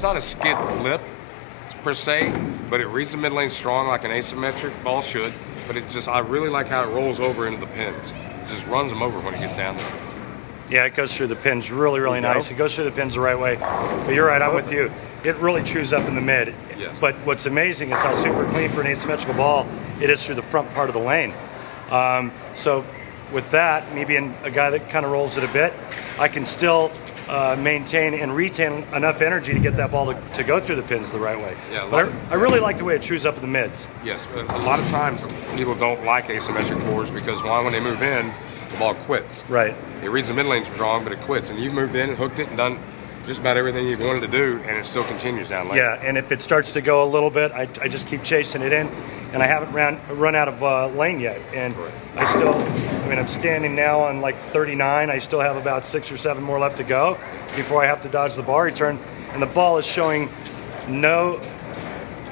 it's not a skid flip per se, but it reads the mid lane strong like an asymmetric ball should. But it just, I really like how it rolls over into the pins. It just runs them over when it gets down there. Yeah, it goes through the pins really, really nice. It goes through the pins the right way. But you're right, I'm with you. It really chews up in the mid. Yes. But what's amazing is how super clean for an asymmetrical ball it is through the front part of the lane. So with that, me being a guy that kind of rolls it a bit, I can still maintain and retain enough energy to get that ball to go through the pins the right way. Yeah, but I really like the way it chews up in the mids. Yes, but a lot of times people don't like asymmetric cores because when they move in, the ball quits. Right. It reads the mid lane strong, but it quits. And you've moved in and hooked it and done just about everything you wanted to do, and it still continues down lane. Yeah, and if it starts to go a little bit, I just keep chasing it in, and I haven't run out of lane yet. And I'm standing now on like 39. I still have about 6 or 7 more left to go before I have to dodge the ball return. And the ball is showing no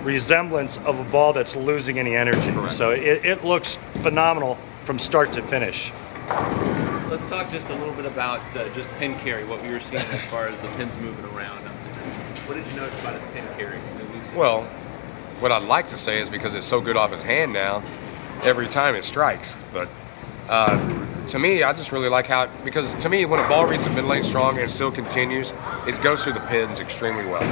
resemblance of a ball that's losing any energy. Correct. So it looks phenomenal from start to finish. Let's talk just a little bit about just pin carry, what we were seeing as far as the pins moving around. What did you notice about his pin carry? Well, what I'd like to say is because it's so good off his hand now, every time it strikes. But to me, I just really like how, because to me, when a ball reads the mid lane strong and it still continues, it goes through the pins extremely well.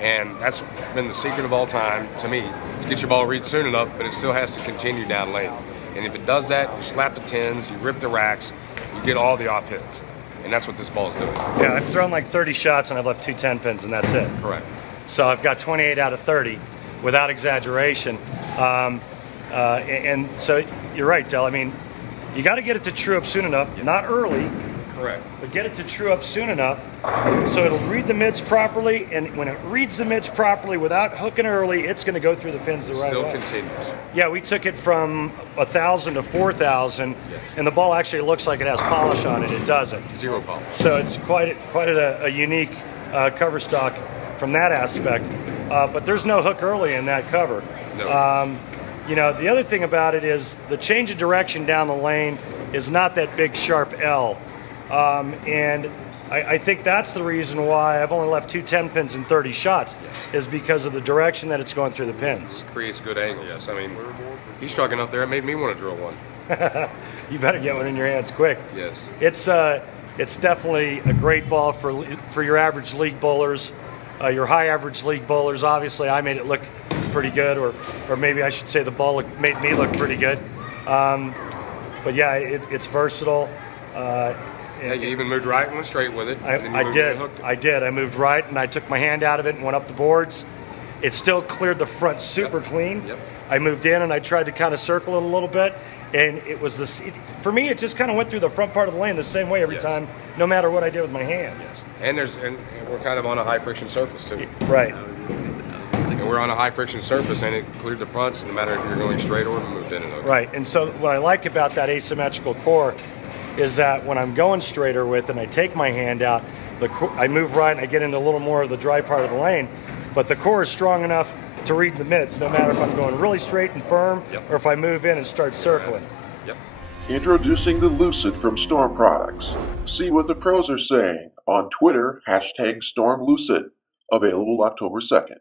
And that's been the secret of all time to me, to get your ball read soon enough, but it still has to continue down lane. And if it does that, you slap the tins, you rip the racks, you get all the off hits. And that's what this ball is doing. Yeah, I've thrown like 30 shots and I've left 2 10 pins and that's it. Correct. So I've got 28 out of 30 without exaggeration. And so you're right, Del. I mean, you got to get it to true up soon enough, not early. Correct. But get it to true up soon enough so it'll read the mids properly, and when it reads the mids properly without hooking early, it's going to go through the pins the right way. Still continues. Yeah, we took it from 1,000 to 4,000, yes. And the ball actually looks like it has polish on it. It doesn't. Zero polish. So it's quite a unique cover stock from that aspect. But there's no hook early in that cover. No. You know, the other thing about it is the change of direction down the lane is not that big sharp L. And I think that's the reason why I've only left 2 10 pins in 30 shots, is because of the direction that it's going through the pins. It creates good angle, yes. I mean, he struck enough there, it made me want to drill one. You better get one in your hands quick. Yes. It's definitely a great ball for your average league bowlers, your high average league bowlers. Obviously, I made it look pretty good, or maybe I should say the ball made me look pretty good. But yeah, it's versatile. Yeah, you even moved right and went straight with it. I did. I moved right and I took my hand out of it and went up the boards. It still cleared the front super clean. Yep. I moved in and I tried to kind of circle it a little bit, and it was this. For me, it just kind of went through the front part of the lane the same way every time, no matter what I did with my hand. Yes. And we're kind of on a high friction surface too. Right. And we're on a high friction surface, and it cleared the fronts, no matter if you're going straight or moved in and over. Right. And so what I like about that asymmetrical core is that when I'm going straighter with and I take my hand out, I move right and I get into a little more of the dry part of the lane, but the core is strong enough to read the mids, no matter if I'm going really straight and firm, or if I move in and start circling. Yep. Introducing the Lucid from Storm Products. See what the pros are saying on Twitter, #StormLucid. Available October 2nd.